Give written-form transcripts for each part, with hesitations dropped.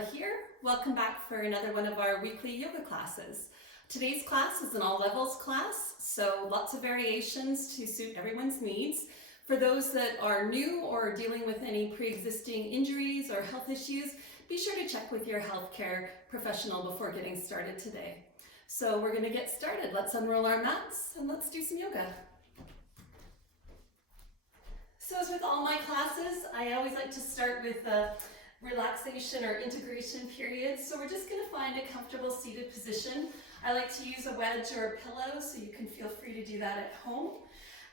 Starla here. Welcome back for another one of our weekly yoga classes. Today's class is an all levels class, so lots of variations to suit everyone's needs. For those that are new or dealing with any pre-existing injuries or health issues, be sure to check with your healthcare professional before getting started today. So we're going to get started. Let's unroll our mats and let's do some yoga. So as with all my classes, I always like to start with a relaxation or integration period. So we're just going to find a comfortable seated position. I like to use a wedge or a pillow, so you can feel free to do that at home.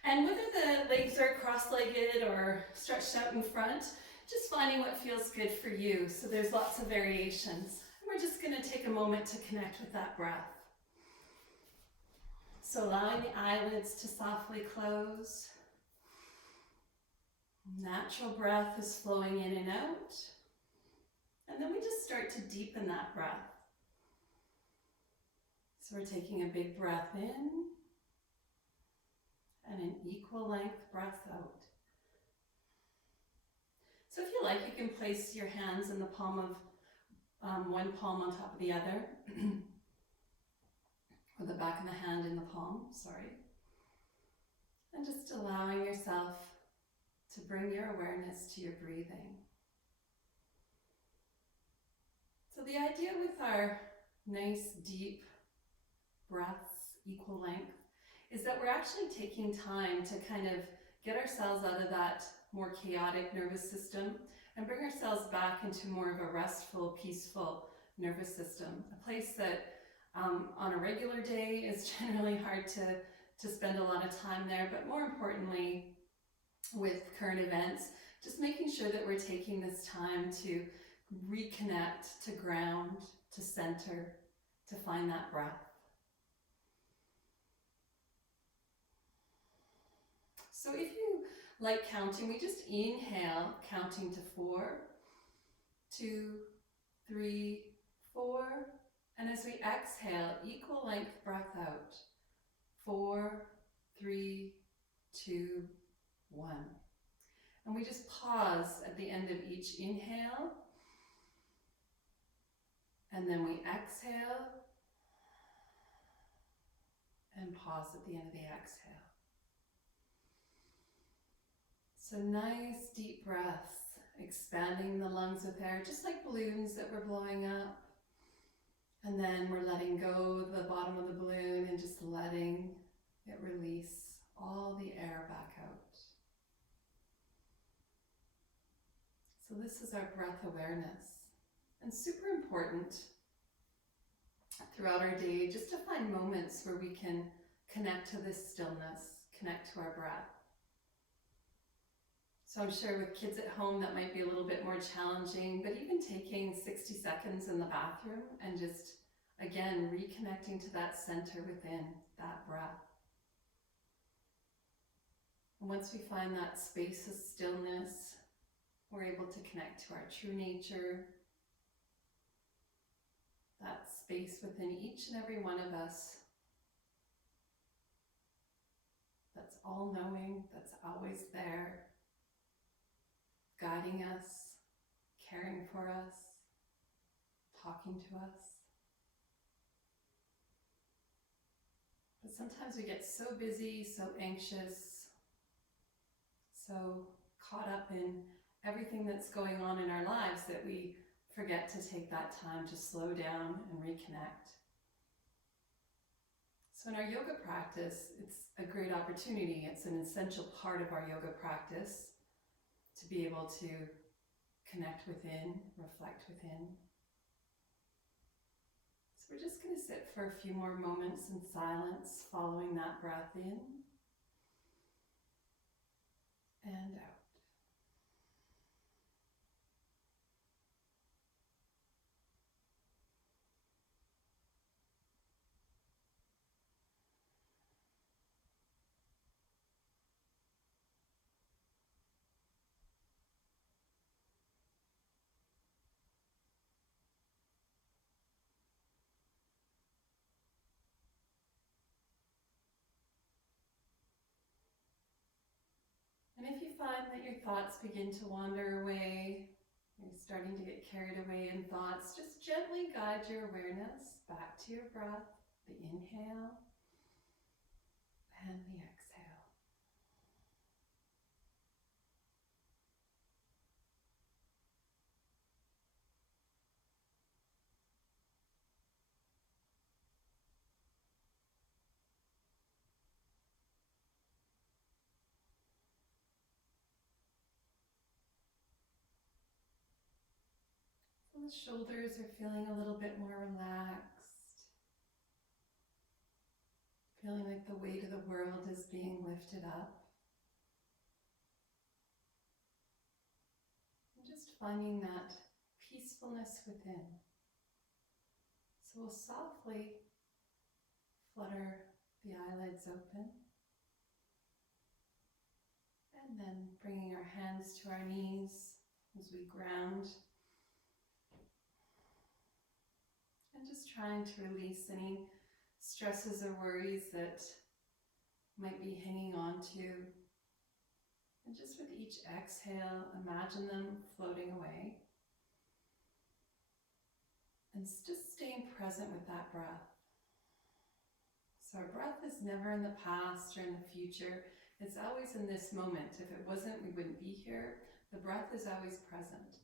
And whether the legs are cross-legged or stretched out in front, just finding what feels good for you. So there's lots of variations. And we're just going to take a moment to connect with that breath. So allowing the eyelids to softly close. Natural breath is flowing in and out. And then we just start to deepen that breath. So we're taking a big breath in and an equal length breath out. So if you like, you can place your hands in the palm of one palm on top of the other, or the back of the hand in the palm, and just allowing yourself to bring your awareness to your breathing. So the idea with our nice deep breaths, equal length, is that we're actually taking time to kind of get ourselves out of that more chaotic nervous system and bring ourselves back into more of a restful, peaceful nervous system. A place that on a regular day is generally hard to spend a lot of time there, but more importantly, with current events, just making sure that we're taking this time to reconnect, to ground, to center, to find that breath. So if you like counting, we just inhale, counting to 4, 2, 3, 4, and as we exhale, equal length breath out. 4, 3, 2, 1. And we just pause at the end of each inhale. And then we exhale. And pause at the end of the exhale. So nice deep breaths, expanding the lungs with air, just like balloons that we're blowing up. And then we're letting go of the bottom of the balloon and just letting it release all the air back out. So this is our breath awareness, and super important throughout our day just to find moments where we can connect to this stillness, connect to our breath. So I'm sure with kids at home that might be a little bit more challenging, but even taking 60 seconds in the bathroom and just, again, reconnecting to that center within that breath. And once we find that space of stillness, we're able to connect to our true nature, that space within each and every one of us that's all-knowing, that's always there, guiding us, caring for us, talking to us. But sometimes we get so busy, so anxious, so caught up in everything that's going on in our lives that we forget to take that time to slow down and reconnect. So in our yoga practice, it's a great opportunity. It's an essential part of our yoga practice to be able to connect within, reflect within. So we're just going to sit for a few more moments in silence, following that breath in and out. And if you find that your thoughts begin to wander away, you're starting starting to get carried away in thoughts, just gently guide your awareness back to your breath, the inhale and the exhale. So the shoulders are feeling a little bit more relaxed, feeling like the weight of the world is being lifted up. And just finding that peacefulness within. So we'll softly flutter the eyelids open. And then bringing our hands to our knees as we ground. And just trying to release any stresses or worries that might be hanging on to. And just with each exhale, imagine them floating away. And just staying present with that breath. So our breath is never in the past or in the future. It's always in this moment. If it wasn't, we wouldn't be here. The breath is always present.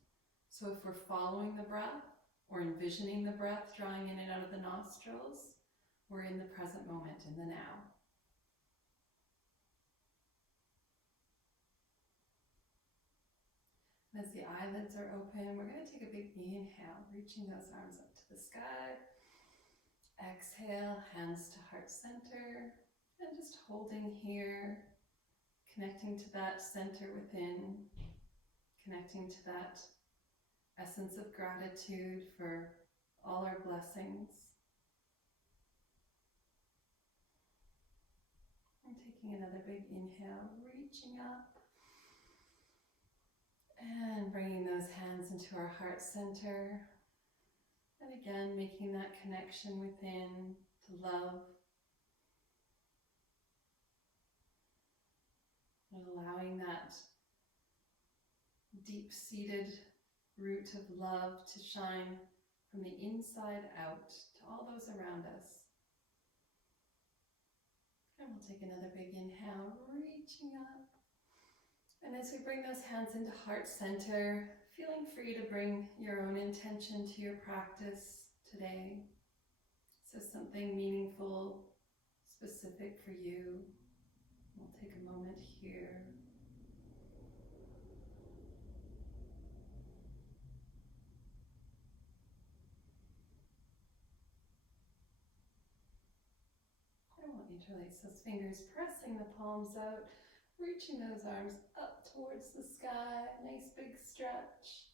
So if we're following the breath or envisioning the breath drawing in and out of the nostrils, we're in the present moment, in the now. As the eyelids are open, we're going to take a big inhale, reaching those arms up to the sky. Exhale, hands to heart center, and just holding here, connecting to that center within, connecting to that essence of gratitude for all our blessings. And taking another big inhale, reaching up. And bringing those hands into our heart center. And again, making that connection within to love. And allowing that deep-seated root of love to shine from the inside out to all those around us. And we'll take another big inhale, reaching up. And as we bring those hands into heart center, feeling free to bring your own intention to your practice today. So something meaningful, specific for you. We'll take a moment here. And we'll interlace those fingers, pressing the palms out. Reaching those arms up towards the sky, nice big stretch.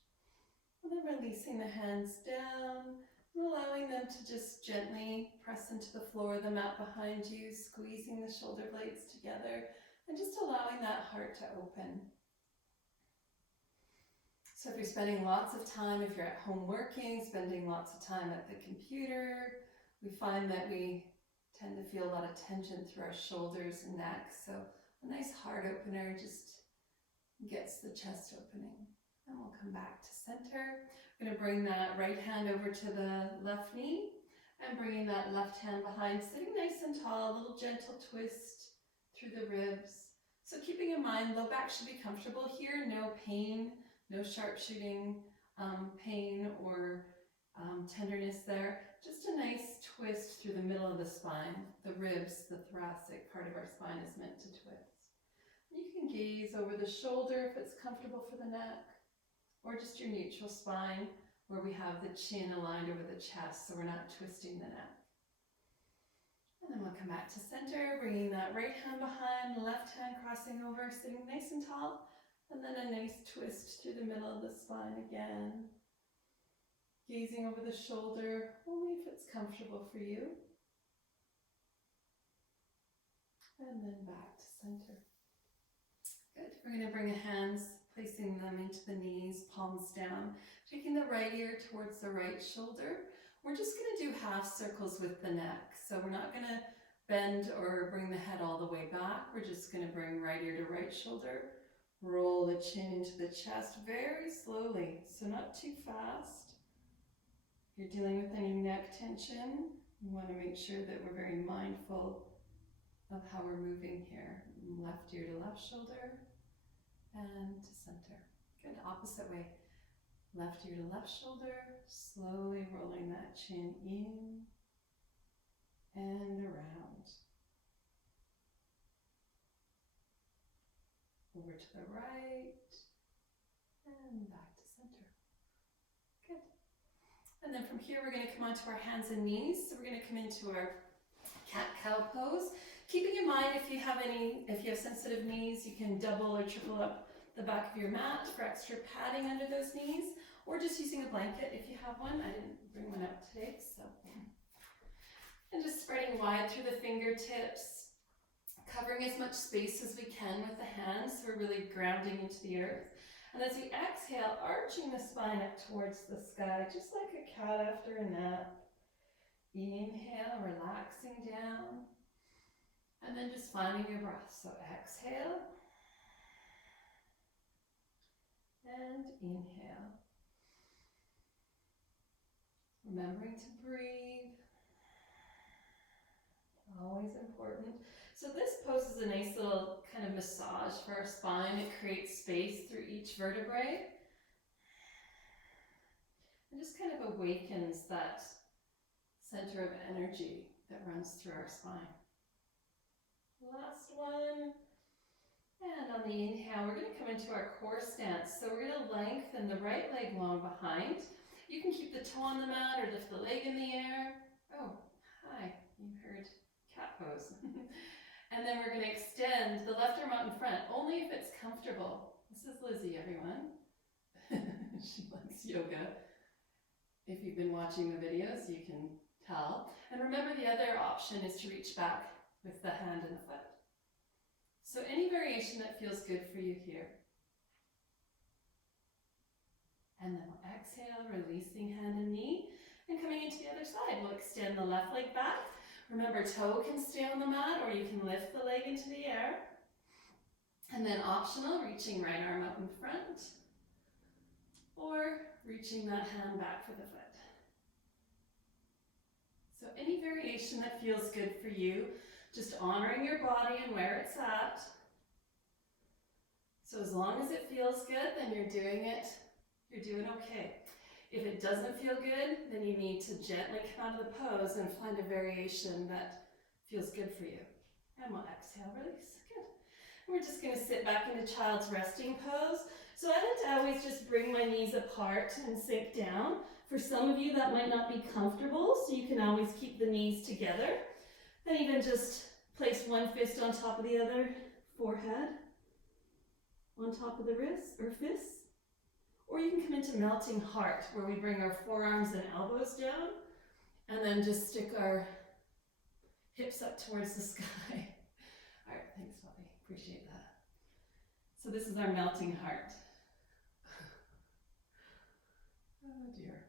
And then releasing the hands down, and allowing them to just gently press into the floor of the mat behind you, squeezing the shoulder blades together, and just allowing that heart to open. So if you're spending lots of time, if you're at home working, spending lots of time at the computer, we find that we tend to feel a lot of tension through our shoulders and neck. So a nice heart opener just gets the chest opening. And we'll come back to center. I'm going to bring that right hand over to the left knee and bringing that left hand behind, sitting nice and tall, a little gentle twist through the ribs. So keeping in mind, low back should be comfortable here, no pain, no sharp shooting pain or tenderness there. Just a nice twist through the middle of the spine. The ribs, the thoracic part of our spine is meant to twist. You can gaze over the shoulder if it's comfortable for the neck, or just your neutral spine where we have the chin aligned over the chest so we're not twisting the neck. And then we'll come back to center, bringing that right hand behind, left hand crossing over, sitting nice and tall, and then a nice twist through the middle of the spine again. Gazing over the shoulder, only if it's comfortable for you. And then back to center. Good. We're going to bring the hands, placing them into the knees, palms down, taking the right ear towards the right shoulder. We're just going to do half circles with the neck. So we're not going to bend or bring the head all the way back. We're just going to bring right ear to right shoulder, Roll the chin into the chest very slowly, so not too fast. If you're dealing with any neck tension, you want to make sure that we're very mindful of how we're moving here. Left ear to left shoulder and to center. Good, opposite way. Left ear to left shoulder, slowly rolling that chin in and around. Over to the right and back to center. Good. And then from here we're going to come onto our hands and knees. So we're going to come into our cat-cow pose. Keeping in mind if you have sensitive knees, you can double or triple up the back of your mat for extra padding under those knees, or just using a blanket if you have one. I didn't bring one out today, so. And just spreading wide through the fingertips, covering as much space as we can with the hands, so we're really grounding into the earth. And as we exhale, arching the spine up towards the sky, just like a cat after a nap. Inhale, relaxing down. And then just finding your breath. So exhale. And inhale. Remembering to breathe. Always important. So this pose is a nice little kind of massage for our spine. It creates space through each vertebrae. And just kind of awakens that center of energy that runs through our spine. Last one. And on the inhale, we're going to come into our core stance. So we're going to lengthen the right leg long behind. You can keep the toe on the mat or lift the leg in the air. Oh, hi, you heard cat pose. And then we're going to extend the left arm out in front, only if it's comfortable. This is Lizzie, everyone. She likes yoga. If you've been watching the videos, you can tell. And remember, the other option is to reach back with the hand and the foot. So any variation that feels good for you here. And then we'll exhale, releasing hand and knee, and coming into the other side. We'll extend the left leg back. Remember, toe can stay on the mat, or you can lift the leg into the air. And then optional, reaching right arm up in front, or reaching that hand back for the foot. So any variation that feels good for you, just honoring your body and where it's at. So as long as it feels good, then you're doing okay. If it doesn't feel good, then you need to gently come out of the pose and find a variation that feels good for you. And we'll exhale, release. Good. And we're just going to sit back into child's resting pose. So I like to always just bring my knees apart and sink down. For some of you, that might not be comfortable, so you can always keep the knees together. And even just place one fist on top of the other, forehead on top of the wrist or fists. Or you can come into melting heart, where we bring our forearms and elbows down, and then just stick our hips up towards the sky. All right, thanks, Bobby. Appreciate that. So this is our melting heart. Oh dear.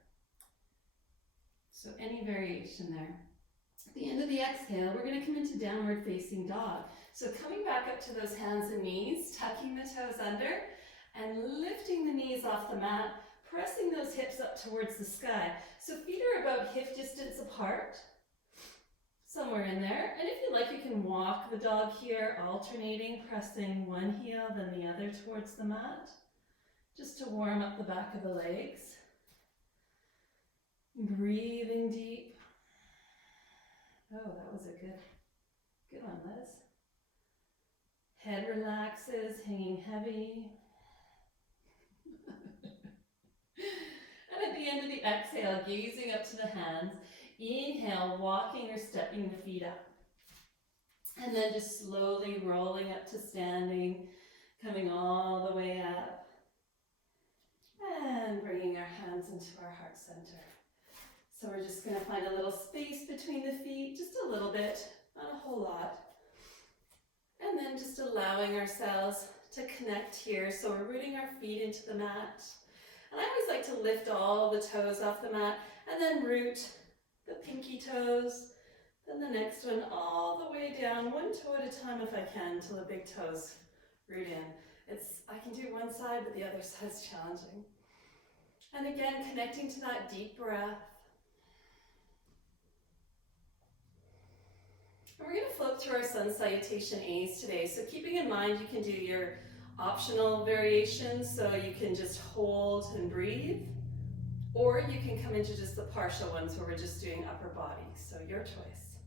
So any variation there. At the end of the exhale, we're going to come into downward facing dog. So coming back up to those hands and knees, tucking the toes under, and lifting the knees off the mat, pressing those hips up towards the sky. So feet are about hip distance apart, somewhere in there. And if you like, you can walk the dog here, alternating, pressing one heel, then the other towards the mat, just to warm up the back of the legs. Breathing deep. Oh, that was a good one, Liz. Head relaxes, hanging heavy. And at the end of the exhale, gazing up to the hands, inhale, walking or stepping the feet up. And then just slowly rolling up to standing, coming all the way up. And bringing our hands into our heart center. So we're just going to find a little space between the feet, just a little bit, not a whole lot. And then just allowing ourselves to connect here. So we're rooting our feet into the mat. And I always like to lift all the toes off the mat and then root the pinky toes, then the next one all the way down, one toe at a time if I can, till the big toes root in. I can do one side, but the other side's challenging. And again, connecting to that deep breath. And we're going to float through our sun salutation A's today. So keeping in mind, you can do your optional variations, so you can just hold and breathe, or you can come into just the partial ones where we're just doing upper body. So your choice.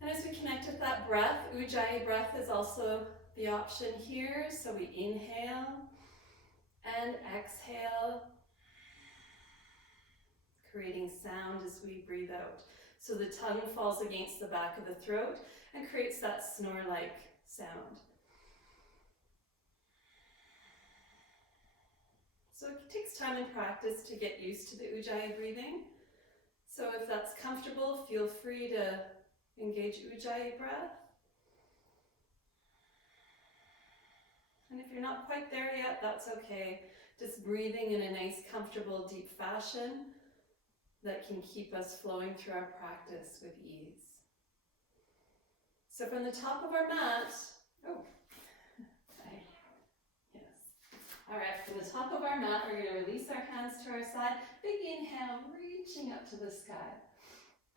And as we connect with that breath, Ujjayi breath is also the option here. So we inhale and exhale, creating sound as we breathe out. So the tongue falls against the back of the throat and creates that snore-like sound. So it takes time and practice to get used to the Ujjayi breathing. So if that's comfortable, feel free to engage Ujjayi breath. And if you're not quite there yet, that's okay. Just breathing in a nice, comfortable, deep fashion that can keep us flowing through our practice with ease. So from the top of our mat, all right, from the top of our mat, we're going to release our hands to our side. Big inhale, reaching up to the sky.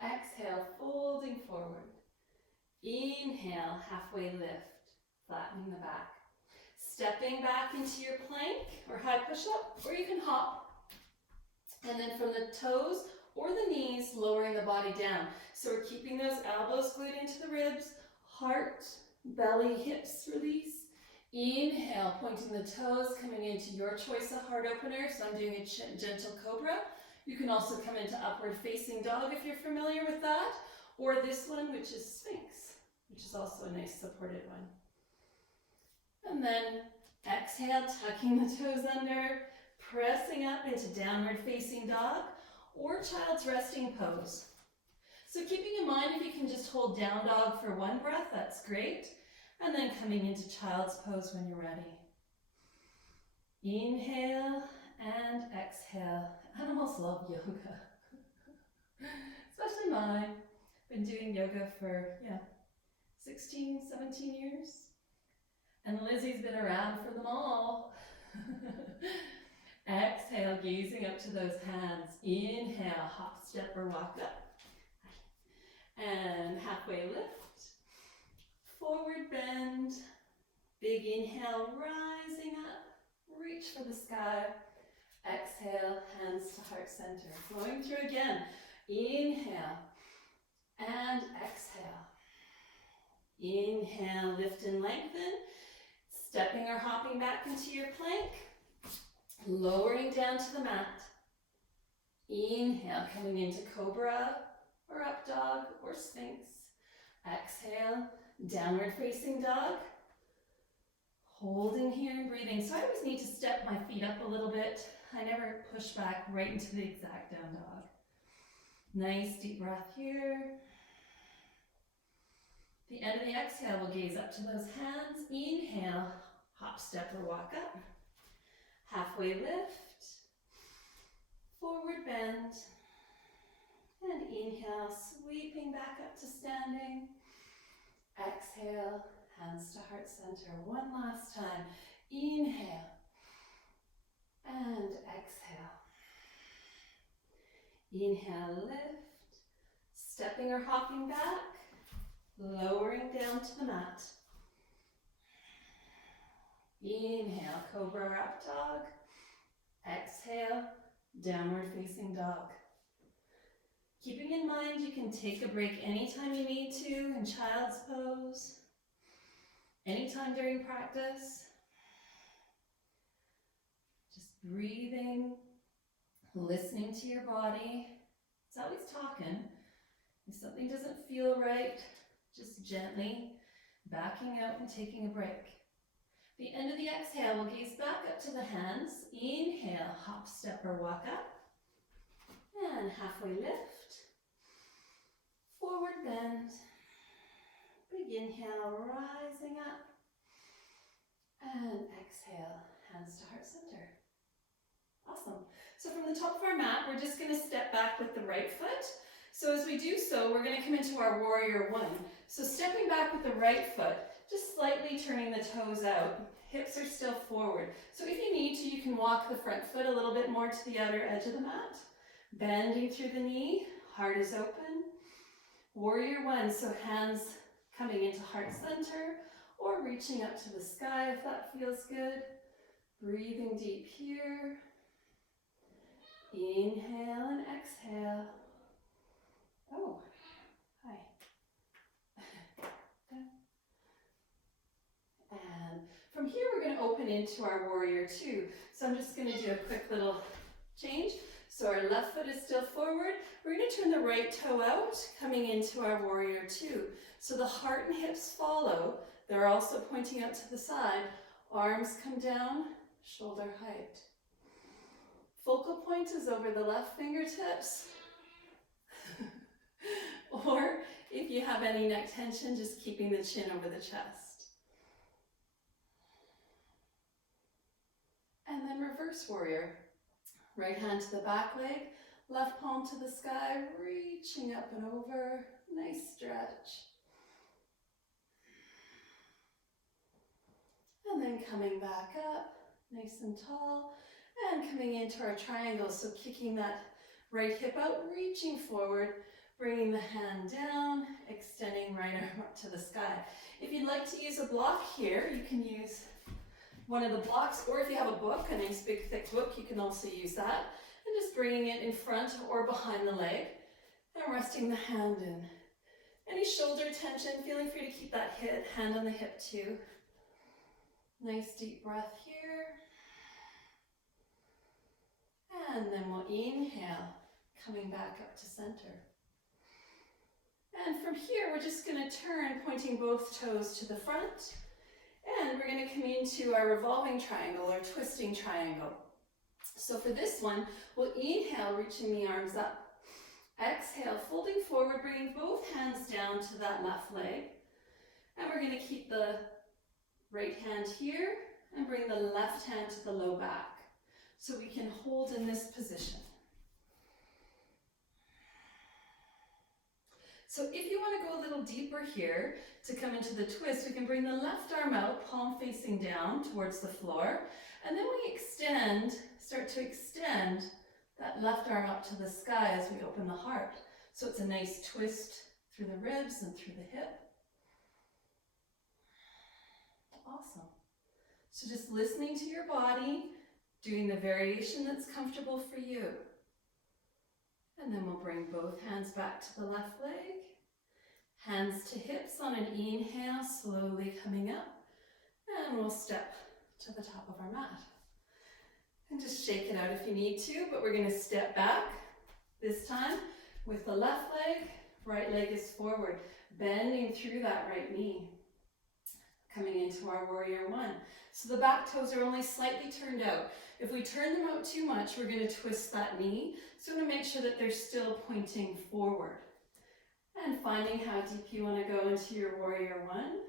Exhale, folding forward. Inhale, halfway lift, flattening the back. Stepping back into your plank or high push-up, or you can hop. And then from the toes or the knees, lowering the body down. So we're keeping those elbows glued into the ribs, heart, belly, hips release. Inhale, pointing the toes, coming into your choice of heart opener. So I'm doing a gentle cobra. You can also come into upward facing dog if you're familiar with that, or this one, which is Sphinx, which is also a nice supported one. And then exhale, tucking the toes under, pressing up into downward facing dog or child's resting pose. So keeping in mind, if you can just hold down dog for one breath, that's great. And then coming into child's pose when you're ready. Inhale and exhale. Animals love yoga, especially mine. Been doing yoga for, 16, 17 years. And Lizzie's been around for them all. Exhale, gazing up to those hands. Inhale, hop, step, or walk up. And halfway lift. Forward bend, big inhale, rising up, reach for the sky. Exhale, hands to heart center. Flowing through again. Inhale and exhale. Inhale, lift and lengthen. Stepping or hopping back into your plank. Lowering down to the mat. Inhale, coming into cobra or up dog or sphinx. Exhale. Downward facing dog, holding here and breathing. So I always need to step my feet up a little bit. I never push back right into the exact down dog. Nice deep breath here. The end of the exhale, we'll gaze up to those hands. Inhale, hop, step, or walk up. Halfway lift, forward bend, and inhale, sweeping back up to standing. Exhale, hands to heart center. One last time. Inhale and exhale. Inhale, lift. Stepping or hopping back. Lowering down to the mat. Inhale, cobra or up dog. Exhale, downward facing dog. Keeping in mind, you can take a break anytime you need to in child's pose, anytime during practice. Just breathing, listening to your body. It's always talking. If something doesn't feel right, just gently backing out and taking a break. The end of the exhale, we'll gaze back up to the hands. Inhale, hop, step, or walk up. And halfway lift. Forward bend, big inhale, rising up, and exhale, hands to heart center. Awesome. So from the top of our mat, we're just going to step back with the right foot. So as we do so, we're going to come into our warrior one. So stepping back with the right foot, just slightly turning the toes out. Hips are still forward. So if you need to, you can walk the front foot a little bit more to the outer edge of the mat. Bending through the knee, heart is open. Warrior one, so hands coming into heart center or reaching up to the sky if that feels good. Breathing deep here. Inhale and exhale. Oh, hi. And from here we're going to open into our warrior two. So I'm just going to do a quick little change. So our left foot is still forward. We're going to turn the right toe out, coming into our warrior two. So the heart and hips follow. They're also pointing out to the side. Arms come down, shoulder height. Focal point is over the left fingertips. Or if you have any neck tension, just keeping the chin over the chest. And then reverse warrior. Right hand to the back leg, left palm to the sky, reaching up and over. Nice stretch. And then coming back up, nice and tall. And coming into our triangle, so kicking that right hip out, reaching forward, bringing the hand down, extending right arm up to the sky. If you'd like to use a block here, you can use one of the blocks, or if you have a book, a nice big thick book, you can also use that. And just bringing it in front or behind the leg and resting the hand in. Any shoulder tension, feeling free to keep that hand on the hip too. Nice deep breath here. And then we'll inhale, coming back up to center. And from here, we're just going to turn, pointing both toes to the front. And we're going to come into our revolving triangle or twisting triangle. So for this one, we'll inhale, reaching the arms up. Exhale, folding forward, bringing both hands down to that left leg. And we're going to keep the right hand here and bring the left hand to the low back. So we can hold in this position. So if you want to go a little deeper here, to come into the twist, we can bring the left arm out, palm facing down towards the floor. And then we start to extend that left arm up to the sky as we open the heart. So it's a nice twist through the ribs and through the hip. Awesome. So just listening to your body, doing the variation that's comfortable for you. And then we'll bring both hands back to the left leg. Hands to hips on an inhale, slowly coming up. And we'll step to the top of our mat. And just shake it out if you need to, but we're going to step back this time with the left leg. Right leg is forward, bending through that right knee. Coming into our warrior one. So the back toes are only slightly turned out. If we turn them out too much, we're going to twist that knee. So we want to make sure that they're still pointing forward. And finding how deep you want to go into your warrior one.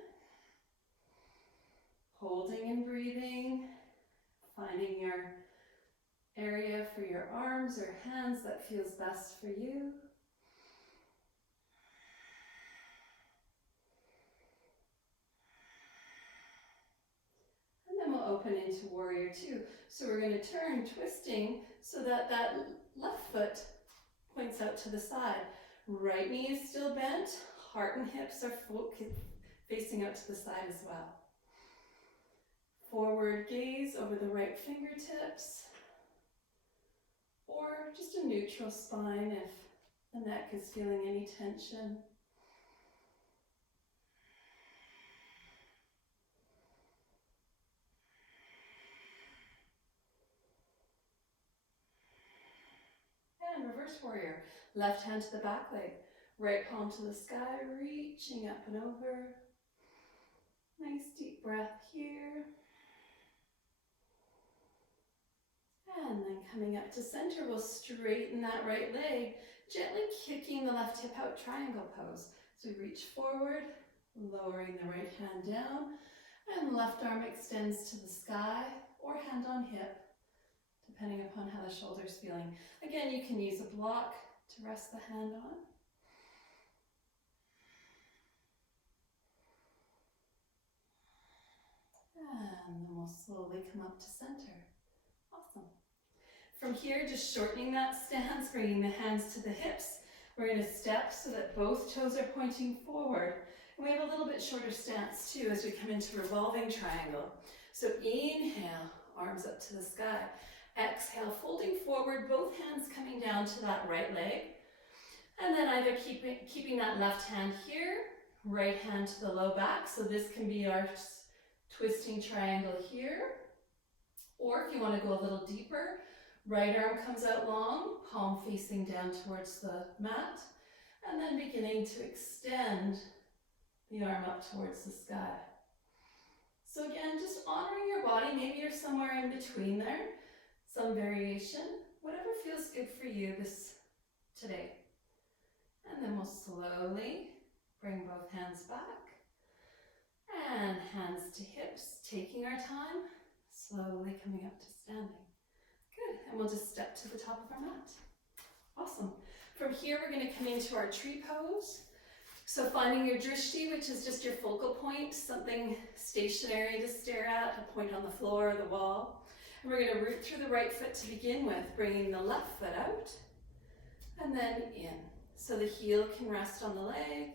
Holding and breathing. Finding your area for your arms or hands that feels best for you. And then we'll open into warrior two. So we're going to turn, twisting, so that that left foot points out to the side. Right knee is still bent, heart and hips are facing out to the side as well. Forward gaze over the right fingertips, or just a neutral spine if the neck is feeling any tension. And reverse warrior. Left hand to the back leg, right palm to the sky, reaching up and over. Nice deep breath here. And then coming up to center, we'll straighten that right leg, gently kicking the left hip out, triangle pose. So we reach forward, lowering the right hand down, and left arm extends to the sky or hand on hip, depending upon how the shoulder's feeling. Again, you can use a block to rest the hand on. we'll slowly come up to center. Awesome. From here, just shortening that stance, bringing the hands to the hips. We're going to step so that both toes are pointing forward. And we have a little bit shorter stance too as we come into revolving triangle. So inhale, arms up to the sky. Exhale, folding forward, both hands coming down to that right leg. And then either keeping that left hand here, right hand to the low back. So this can be our twisting triangle here. Or if you want to go a little deeper, right arm comes out long, palm facing down towards the mat. And then beginning to extend the arm up towards the sky. So again, just honoring your body. Maybe you're somewhere in between there. Some variation, whatever feels good for you today. And then we'll slowly bring both hands back. And hands to hips, taking our time, slowly coming up to standing. Good, and we'll just step to the top of our mat. Awesome. From here, we're going to come into our tree pose. So finding your drishti, which is just your focal point, something stationary to stare at, a point on the floor or the wall. And we're going to root through the right foot to begin with, bringing the left foot out and then in. So the heel can rest on the leg,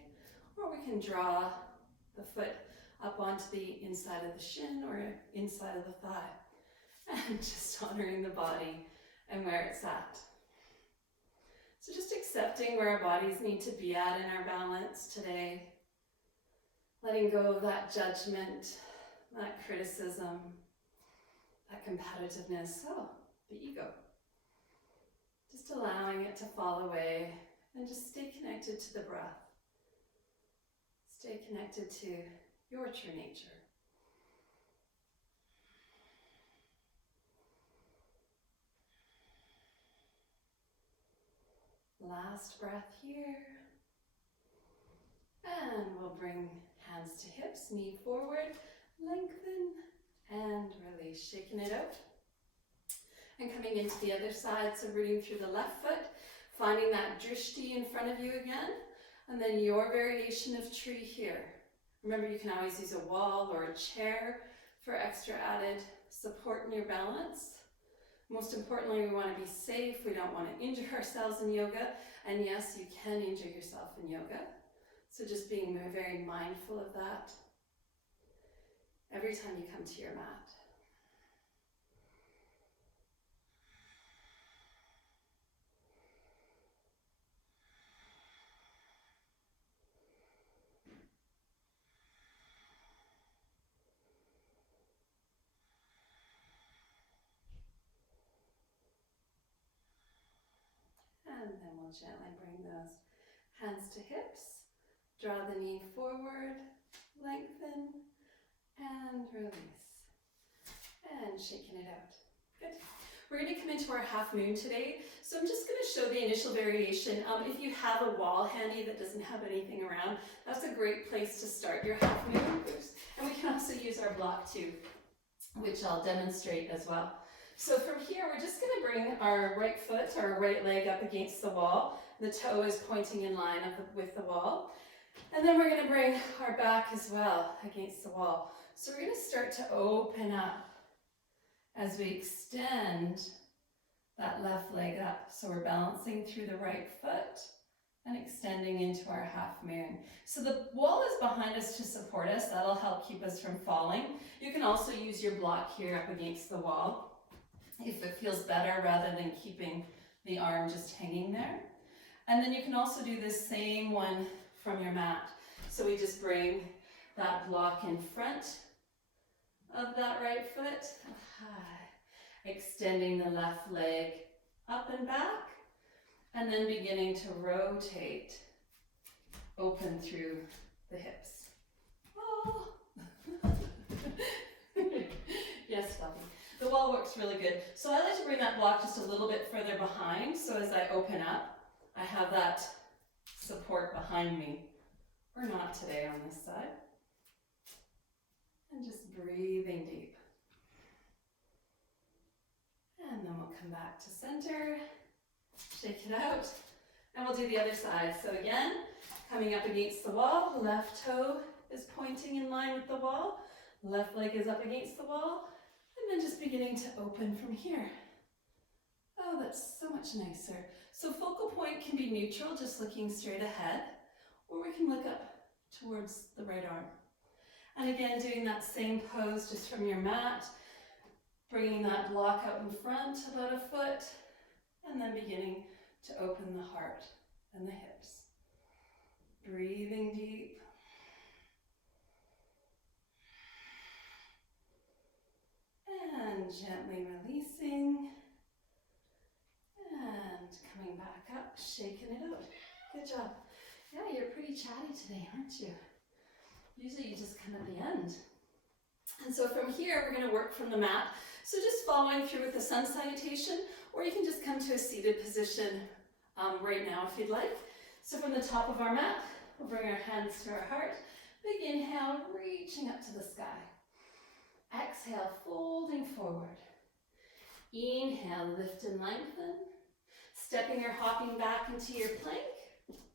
or we can draw the foot up onto the inside of the shin or inside of the thigh. And just honoring the body and where it's at. So just accepting where our bodies need to be at in our balance today. Letting go of that judgment, that criticism, that competitiveness, the ego. Just allowing it to fall away and just stay connected to the breath. Stay connected to your true nature. Last breath here. And we'll bring hands to hips, knee forward, lengthen and release, shaking it out. And coming into the other side, so rooting through the left foot, finding that drishti in front of you again, and then your variation of tree here. Remember, you can always use a wall or a chair for extra added support in your balance. Most importantly, we want to be safe. We don't want to injure ourselves in yoga. And yes, you can injure yourself in yoga. So just being very mindful of that every time you come to your mat. And then we'll gently bring those hands to hips. Draw the knee forward, lengthen, and release. And shaking it out. Good. We're going to come into our half moon today. So I'm just going to show the initial variation. If you have a wall handy that doesn't have anything around, that's a great place to start your half moon. And we can also use our block too, which I'll demonstrate as well. So from here, we're just going to bring our right foot, our right leg up against the wall. The toe is pointing in line with the wall. And then we're going to bring our back as well against the wall. So we're going to start to open up as we extend that left leg up. So we're balancing through the right foot and extending into our half moon. So the wall is behind us to support us. That'll help keep us from falling. You can also use your block here up against the wall if it feels better, rather than keeping the arm just hanging there. And then you can also do this same one from your mat. So we just bring that block in front of that right foot, extending the left leg up and back, and then beginning to rotate open through the hips. Oh. Yes, Fluffy. The wall works really good. So I like to bring that block just a little bit further behind, so as I open up, I have that support behind me. Or not today on this side. And just breathing deep. And then we'll come back to center, shake it out, and we'll do the other side. So again, coming up against the wall, left toe is pointing in line with the wall, left leg is up against the wall, then just beginning to open from here. Oh, that's so much nicer. So focal point can be neutral, just looking straight ahead, or we can look up towards the right arm. And again, doing that same pose just from your mat, bringing that block out in front about a foot, and then beginning to open the heart and the hips. Breathing deep. And gently releasing. And coming back up, shaking it out. Good job. Yeah, you're pretty chatty today, aren't you? Usually you just come at the end. And so from here, we're going to work from the mat. So just following through with the sun salutation, or you can just come to a seated position right now if you'd like. So from the top of our mat, we'll bring our hands to our heart. Big inhale, reaching up to the sky. Exhale, folding forward. Inhale, lift and lengthen. Stepping or hopping back into your plank,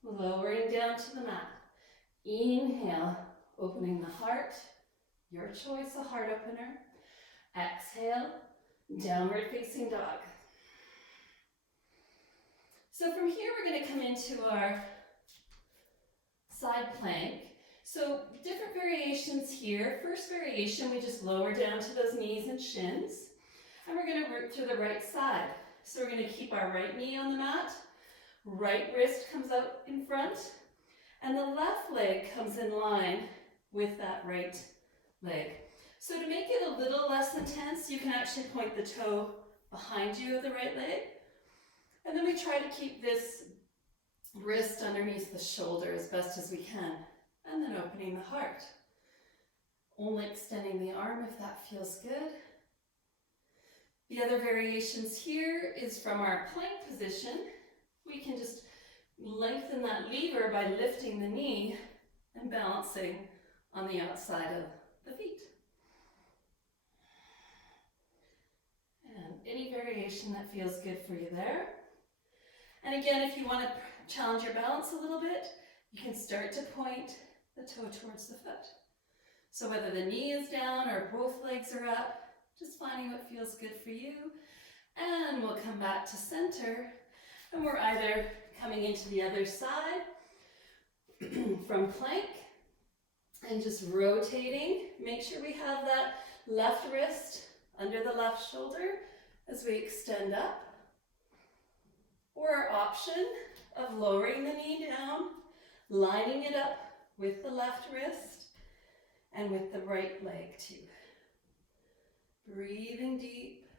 lowering down to the mat. Inhale, opening the heart. Your choice, a heart opener. Exhale, downward facing dog. So from here, we're going to come into our side plank. So different variations here. First variation, we just lower down to those knees and shins. And we're going to work through the right side. So we're going to keep our right knee on the mat. Right wrist comes out in front. And the left leg comes in line with that right leg. So to make it a little less intense, you can actually point the toe behind you of the right leg. And then we try to keep this wrist underneath the shoulder as best as we can. And then opening the heart. Only extending the arm if that feels good. The other variations here is from our plank position. We can just lengthen that lever by lifting the knee and balancing on the outside of the feet. And any variation that feels good for you there. And again, if you want to challenge your balance a little bit, you can start to point the toe towards the foot. So whether the knee is down or both legs are up, just finding what feels good for you. And we'll come back to center. And we're either coming into the other side from plank and just rotating. Make sure we have that left wrist under the left shoulder as we extend up. Or our option of lowering the knee down, lining it up with the left wrist and with the right leg too. Breathing deep,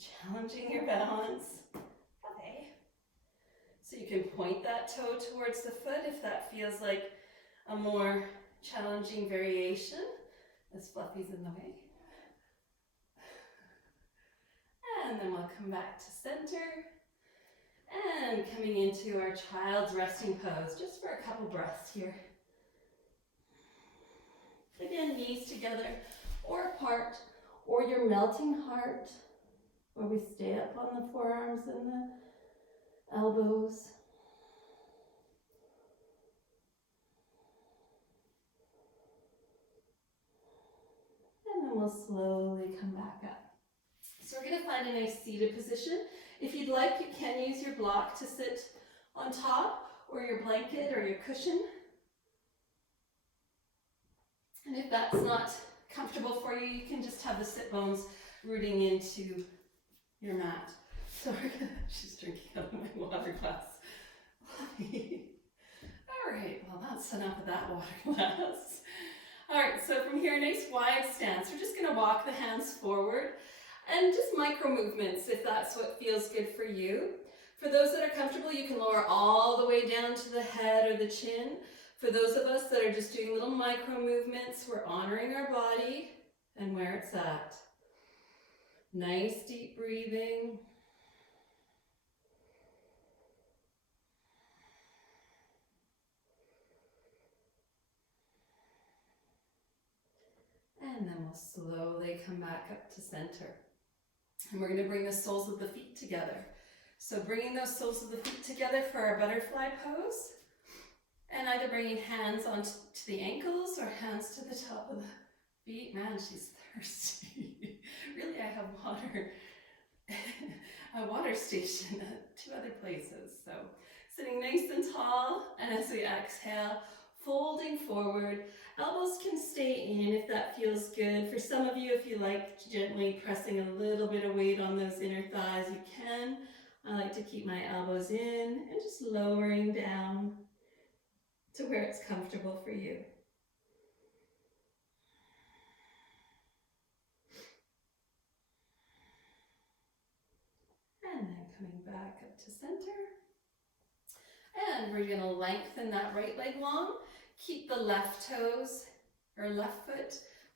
challenging your balance. Okay. So you can point that toe towards the foot if that feels like a more challenging variation, as Fluffy's in the way. And then we'll come back to center. And coming into our child's resting pose, just for a couple breaths here. Again, knees together or apart, or your melting heart, where we stay up on the forearms and the elbows. And then we'll slowly come back up. So we're going to find a nice seated position. If you'd like, you can use your block to sit on top, or your blanket or your cushion. And if that's not comfortable for you, you can just have the sit bones rooting into your mat. So she's drinking out of my water glass. All right, well that's enough of that water glass. All right, so from here, nice wide stance. We're just gonna walk the hands forward and just micro movements if that's what feels good for you. For those that are comfortable, you can lower all the way down to the head or the chin. For those of us that are just doing little micro movements, we're honoring our body and where it's at. Nice deep breathing. And then we'll slowly come back up to center. And we're going to bring the soles of the feet together. So bringing those soles of the feet together for our butterfly pose. And either bringing hands onto the ankles or hands to the top of the feet. Man, she's thirsty. Really, I have water. A water station at 2 other places. So sitting nice and tall, and as we exhale, folding forward. Elbows can stay in if that feels good. For some of you, if you like gently pressing a little bit of weight on those inner thighs, you can. I like to keep my elbows in and just lowering down to where it's comfortable for you. And then coming back up to center. And we're gonna lengthen that right leg long. Keep the left toes, or left foot,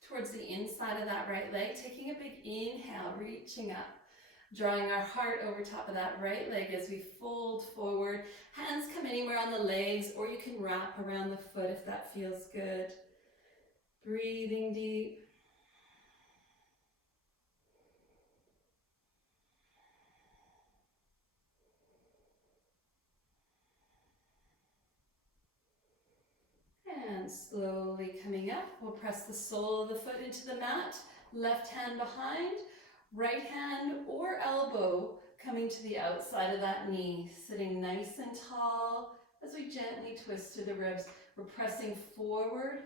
towards the inside of that right leg. Taking a big inhale, reaching up. Drawing our heart over top of that right leg as we fold forward. Hands come anywhere on the legs, or you can wrap around the foot if that feels good. Breathing deep. And slowly coming up, we'll press the sole of the foot into the mat. Left hand behind, right hand or elbow coming to the outside of that knee, sitting nice and tall as we gently twist through the ribs. We're pressing forward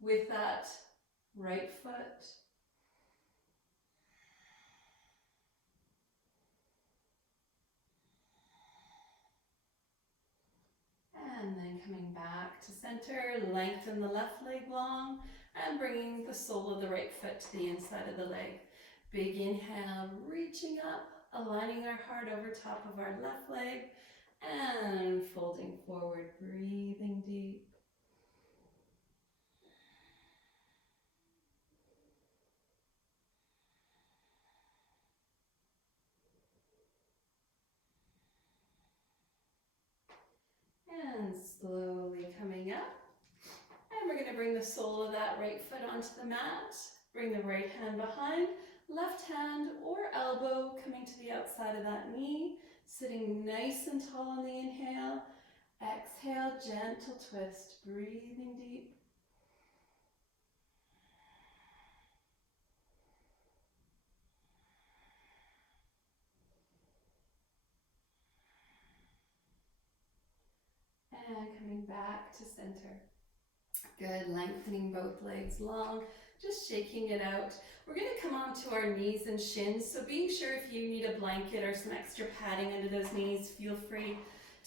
with that right foot. And then coming back to center, lengthen the left leg long and bringing the sole of the right foot to the inside of the leg. Big inhale, reaching up, aligning our heart over top of our left leg and folding forward, breathing deep. And slowly coming up. And we're going to bring the sole of that right foot onto the mat. Bring the right hand behind, left hand or elbow coming to the outside of that knee. Sitting nice and tall on the inhale. Exhale, gentle twist, breathing deep. And coming back to center. Good, lengthening both legs long, just shaking it out. We're going to come onto our knees and shins, so being sure if you need a blanket or some extra padding under those knees, feel free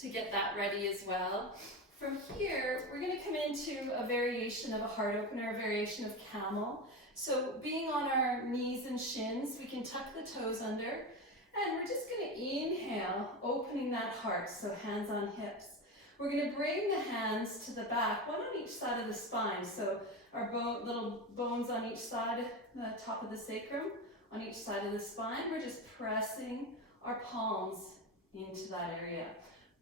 to get that ready as well. From here, we're going to come into a variation of a heart opener, a variation of camel. So being on our knees and shins, we can tuck the toes under, and we're just going to inhale, opening that heart, so hands on hips. We're going to bring the hands to the back, one on each side of the spine. So our little bones on each side, the top of the sacrum, on each side of the spine. We're just pressing our palms into that area.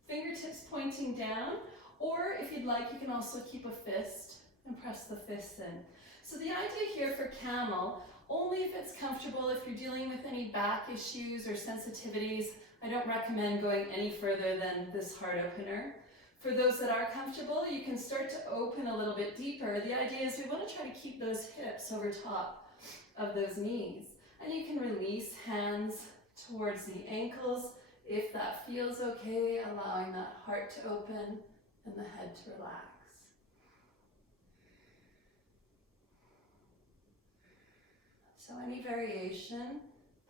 Fingertips pointing down, or if you'd like, you can also keep a fist and press the fists in. So the idea here for camel, only if it's comfortable, if you're dealing with any back issues or sensitivities, I don't recommend going any further than this heart opener. For those that are comfortable, you can start to open a little bit deeper. The idea is we want to try to keep those hips over top of those knees. And you can release hands towards the ankles if that feels okay, allowing that heart to open and the head to relax. So any variation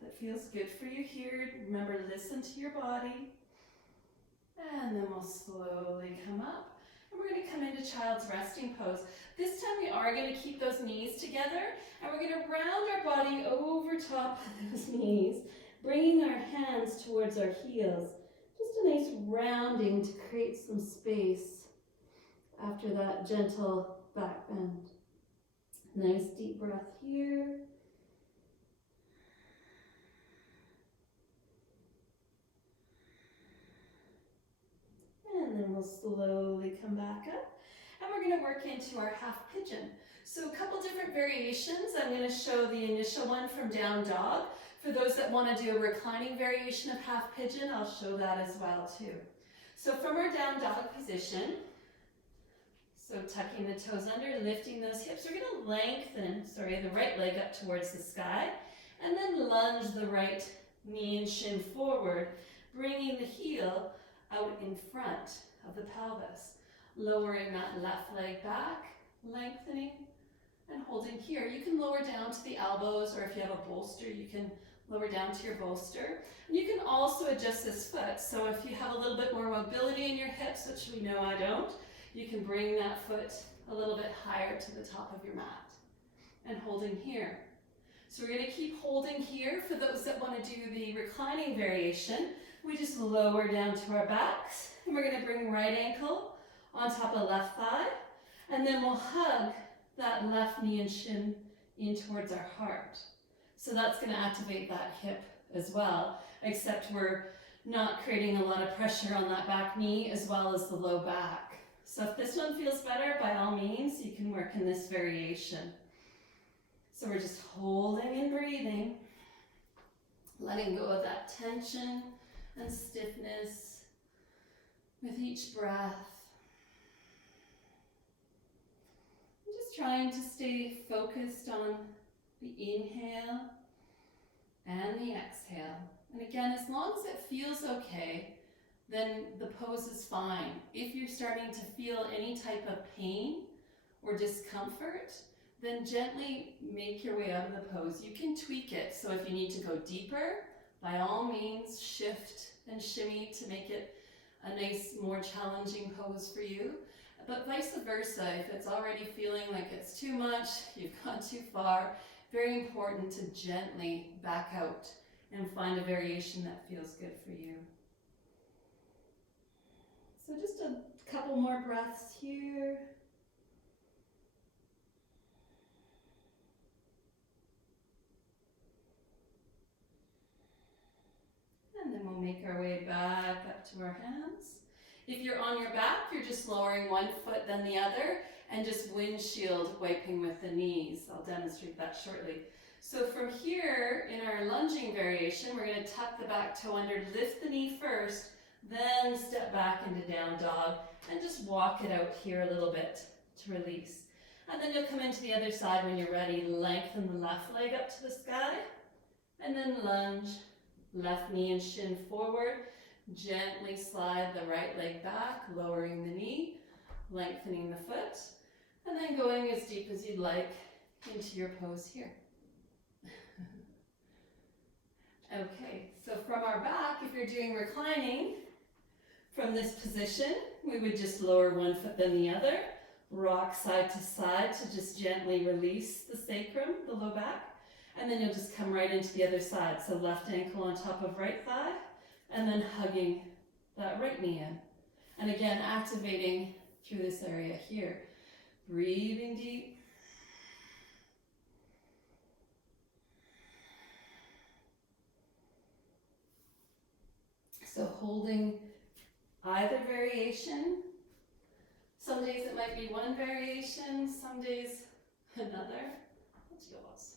that feels good for you here, remember, listen to your body. And then we'll slowly come up. And we're going to come into child's resting pose. This time we are going to keep those knees together. And we're going to round our body over top of those knees, bringing our hands towards our heels. Just a nice rounding to create some space after that gentle back bend. Nice deep breath here. And then we'll slowly come back up. And we're going to work into our half pigeon. So a couple different variations. I'm going to show the initial one from down dog. For those that want to do a reclining variation of half pigeon, I'll show that as well too. So from our down dog position, So tucking the toes under, lifting those hips. We're going to lengthen, the right leg up towards the sky, and then lunge the right knee and shin forward, bringing the heel out in front of the pelvis. Lowering that left leg back, lengthening, and holding here. You can lower down to the elbows, or if you have a bolster, you can lower down to your bolster. And you can also adjust this foot. So if you have a little bit more mobility in your hips, which we know I don't, you can bring that foot a little bit higher to the top of your mat and holding here. So we're going to keep holding here. For those that want to do the reclining variation, we just lower down to our backs, and we're going to bring right ankle on top of left thigh, and then we'll hug that left knee and shin in towards our heart. So that's going to activate that hip as well, except we're not creating a lot of pressure on that back knee as well as the low back. So if this one feels better, by all means, you can work in this variation. So we're just holding and breathing, letting go of that tension and stiffness with each breath. I'm just trying to stay focused on the inhale and the exhale. And again, as long as it feels okay, then the pose is fine. If you're starting to feel any type of pain or discomfort, then gently make your way out of the pose. You can tweak it. So if you need to go deeper, by all means, shift and shimmy to make it a nice, more challenging pose for you. But vice versa, if it's already feeling like it's too much, you've gone too far, very important to gently back out and find a variation that feels good for you. So just a couple more breaths here. And then we'll make our way back up to our hands. If you're on your back, you're just lowering one foot then the other and just windshield wiping with the knees. I'll demonstrate that shortly. So from here, in our lunging variation, we're going to tuck the back toe under, lift the knee first, then step back into down dog, and just walk it out here a little bit to release. And then you'll come into the other side when you're ready. Lengthen the left leg up to the sky, and then lunge, left knee and shin forward. Gently slide the right leg back, lowering the knee, lengthening the foot, and then going as deep as you'd like into your pose here. Okay, so from our back, if you're doing reclining, from this position, we would just lower one foot then the other, rock side to side to just gently release the sacrum, the low back, and then you'll just come right into the other side. So left ankle on top of right thigh, and then hugging that right knee in. And again, activating through this area here. Breathing deep. So holding either variation. Some days it might be one variation, some days another. What's yours?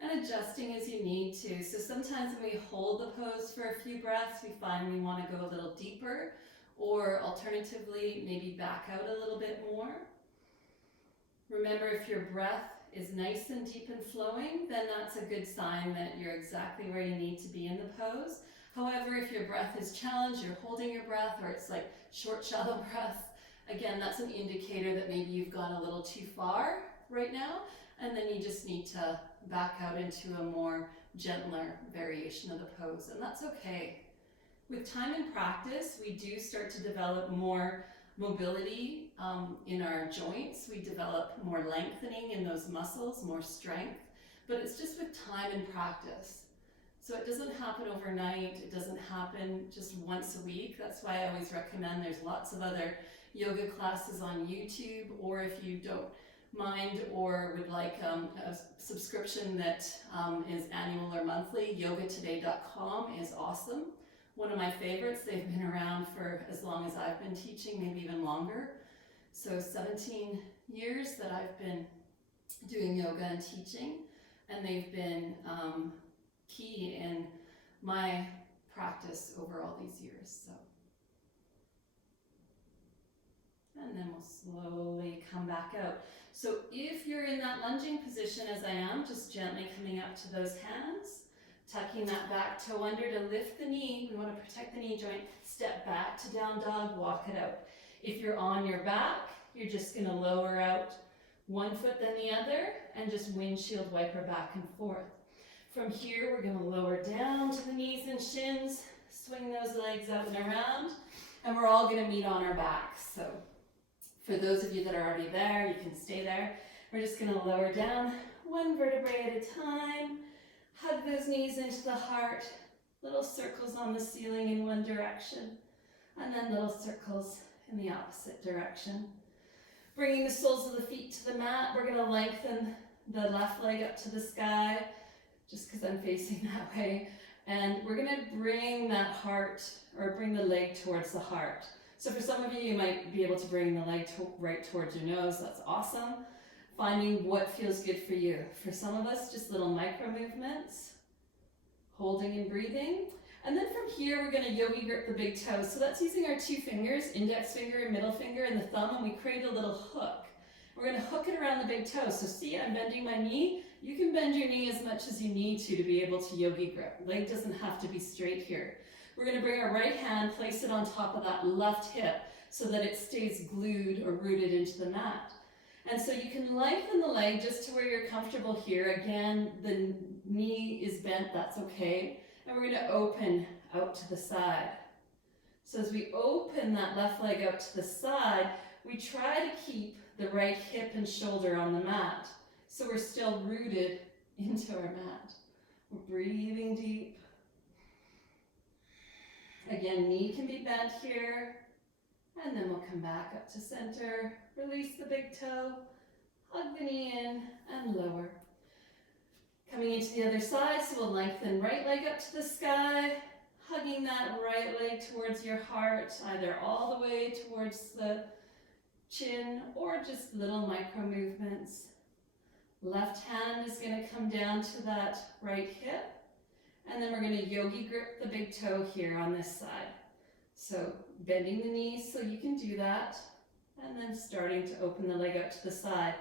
And adjusting as you need to. So sometimes when we hold the pose for a few breaths, we find we want to go a little deeper, or alternatively, maybe back out a little bit more. Remember, if your breath is nice and deep and flowing, then that's a good sign that you're exactly where you need to be in the pose. However, if your breath is challenged, you're holding your breath, or it's like short, shallow breath, again, that's an indicator that maybe you've gone a little too far right now, and then you just need to back out into a more gentler variation of the pose, and that's okay. With time and practice, we do start to develop more mobility in our joints. We develop more lengthening in those muscles, more strength, but it's just with time and practice. So it doesn't happen overnight. It doesn't happen just once a week. That's why I always recommend there's lots of other yoga classes on YouTube, or if you don't mind or would like a subscription that is annual or monthly, yogatoday.com is awesome. One of my favorites. They've been around for as long as I've been teaching, maybe even longer. So 17 years that I've been doing yoga and teaching, and they've been key in my practice over all these years. So And then we'll slowly come back out. So if you're in that lunging position as I am, just gently coming up to those hands, tucking that back toe under to lift the knee. We want to protect the knee joint. Step back to down dog, walk it out. If you're on your back, you're just going to lower out one foot then the other and just windshield wiper back and forth. From here, we're going to lower down to the knees and shins, swing those legs out and around, and we're all going to meet on our backs. So for those of you that are already there, you can stay there. We're just going to lower down one vertebrae at a time, hug those knees into the heart, little circles on the ceiling in one direction, and then little circles in the opposite direction. Bringing the soles of the feet to the mat, we're going to lengthen the left leg up to the sky, just because I'm facing that way. And we're going to bring that heart, or bring the leg towards the heart. So for some of you, you might be able to bring the leg right towards your nose. That's awesome. Finding what feels good for you. For some of us, just little micro movements, holding and breathing. And then from here, we're going to yogi grip the big toe. So that's using our two fingers, index finger, middle finger, and the thumb, and we create a little hook. We're going to hook it around the big toe. So see, I'm bending my knee. You can bend your knee as much as you need to be able to yogi grip. Leg doesn't have to be straight here. We're going to bring our right hand, place it on top of that left hip so that it stays glued or rooted into the mat. And so you can lengthen the leg just to where you're comfortable here. Again, the knee is bent, that's okay. And we're going to open out to the side. So as we open that left leg out to the side, we try to keep the right hip and shoulder on the mat. So we're still rooted into our mat. We're breathing deep. Again, knee can be bent here. And then we'll come back up to center. Release the big toe. Hug the knee in and lower. Coming into the other side, so we'll lengthen right leg up to the sky, hugging that right leg towards your heart, either all the way towards the chin or just little micro movements. Left hand is going to come down to that right hip, and then we're going to yogi grip the big toe here on this side. So bending the knees so you can do that, and then starting to open the leg out to the side.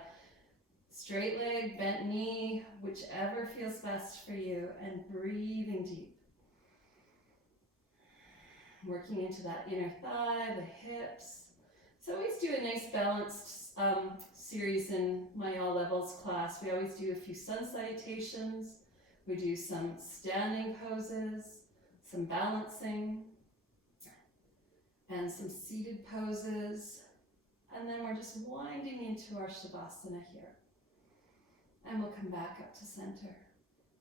Straight leg, bent knee, whichever feels best for you, and breathing deep. Working into that inner thigh, the hips. So I always do a nice balanced series in my all levels class. We always do a few sun salutations. We do some standing poses, some balancing, and some seated poses. And then we're just winding into our Shavasana here. And we'll come back up to center.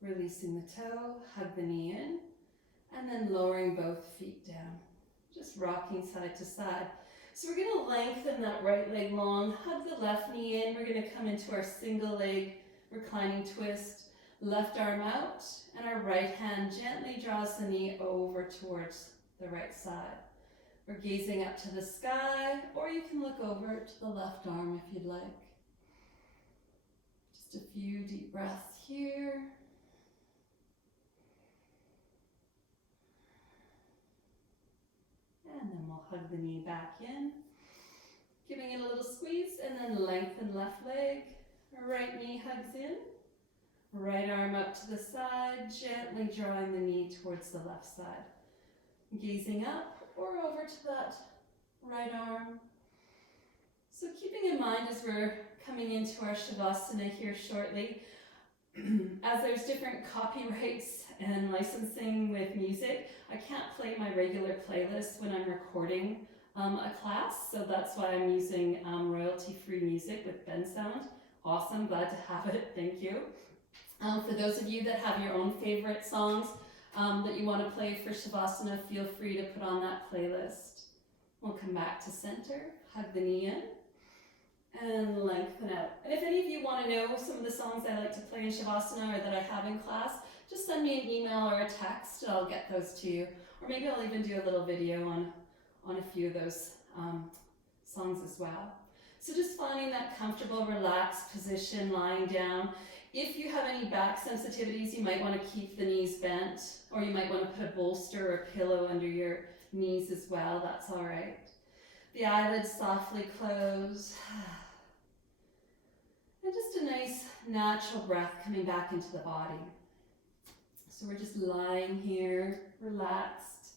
Releasing the toe, hug the knee in, and then lowering both feet down. Just rocking side to side. So we're going to lengthen that right leg long, hug the left knee in. We're going to come into our single leg reclining twist. Left arm out, and our right hand gently draws the knee over towards the right side. We're gazing up to the sky, or you can look over to the left arm if you'd like. Just a few deep breaths here. And then we'll hug the knee back in, giving it a little squeeze, and then lengthen left leg. Right knee hugs in. Right arm up to the side, gently drawing the knee towards the left side. Gazing up or over to that right arm. So keeping in mind as we're coming into our Shavasana here shortly, as there's different copyrights and licensing with music, I can't play my regular playlist when I'm recording a class, so that's why I'm using royalty-free music with Ben Sound. Awesome, glad to have it, thank you. For those of you that have your own favorite songs that you want to play for Shavasana, feel free to put on that playlist. We'll come back to center, hug the knee in, and lengthen out. And if any of you want to know some of the songs I like to play in Shavasana or that I have in class, just send me an email or a text, I'll get those to you. Or maybe I'll even do a little video on a few of those songs as well. So just finding that comfortable, relaxed position, lying down. If you have any back sensitivities, you might want to keep the knees bent, or you might want to put a bolster or a pillow under your knees as well. That's all right. The eyelids softly close. And just a nice natural breath coming back into the body. So we're just lying here, relaxed,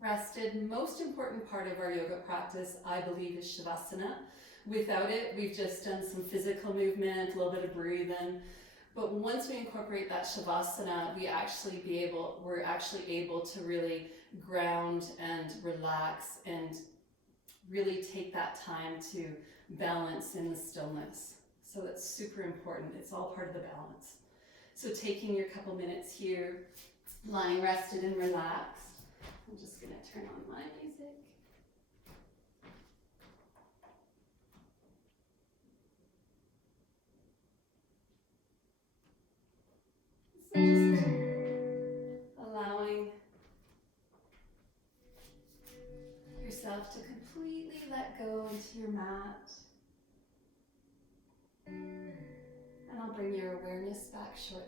rested. Most important part of our yoga practice, I believe, is Shavasana. Without it, we've just done some physical movement, a little bit of breathing. But once we incorporate that Shavasana, we're actually able to really ground and relax and really take that time to balance in the stillness. So that's super important. It's all part of the balance. So taking your couple minutes here, lying rested and relaxed. I'm just going to turn on my music. So just allowing yourself to completely let go into your mat. And I'll bring your awareness back shortly.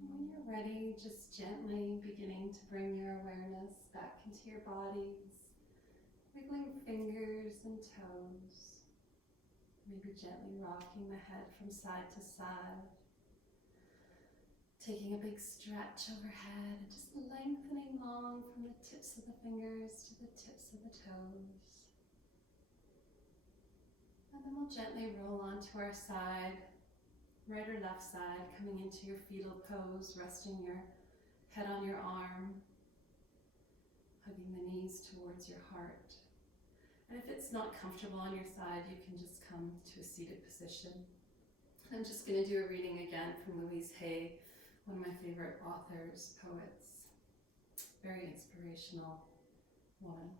When you're ready, just gently beginning to bring your awareness back into your bodies, wiggling fingers and toes, maybe gently rocking the head from side to side, taking a big stretch overhead and just lengthening long from the tips of the fingers to the tips of the toes. And then we'll gently roll onto our side, right or left side, coming into your fetal pose, resting your head on your arm, hugging the knees towards your heart. And if it's not comfortable on your side, you can just come to a seated position. I'm just going to do a reading again from Louise Hay, one of my favorite authors, poets, very inspirational woman.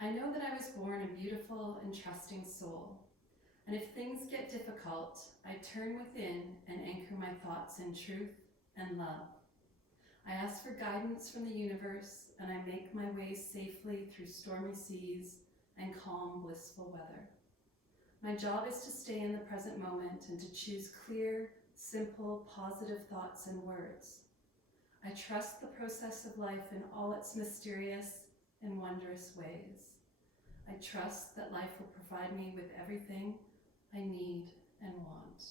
I know that I was born a beautiful and trusting soul. And if things get difficult, I turn within and anchor my thoughts in truth and love. I ask for guidance from the universe, and I make my way safely through stormy seas and calm, blissful weather. My job is to stay in the present moment and to choose clear, simple, positive thoughts and words. I trust the process of life in all its mysterious and wondrous ways. I trust that life will provide me with everything I need and want.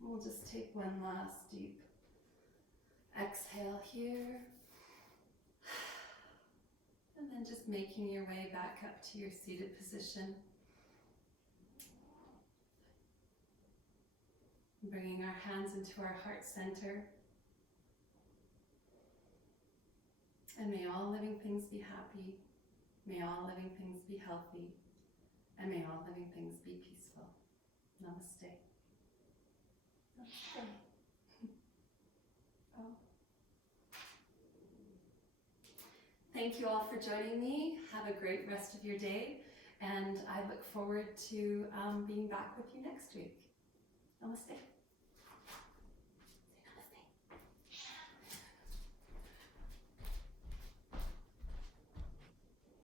We'll just take one last deep exhale here. And then just making your way back up to your seated position. Bringing our hands into our heart center. And may all living things be happy. May all living things be healthy. And may all living things be peaceful. Namaste. Namaste. Oh. Thank you all for joining me. Have a great rest of your day. And I look forward to being back with you next week. Namaste.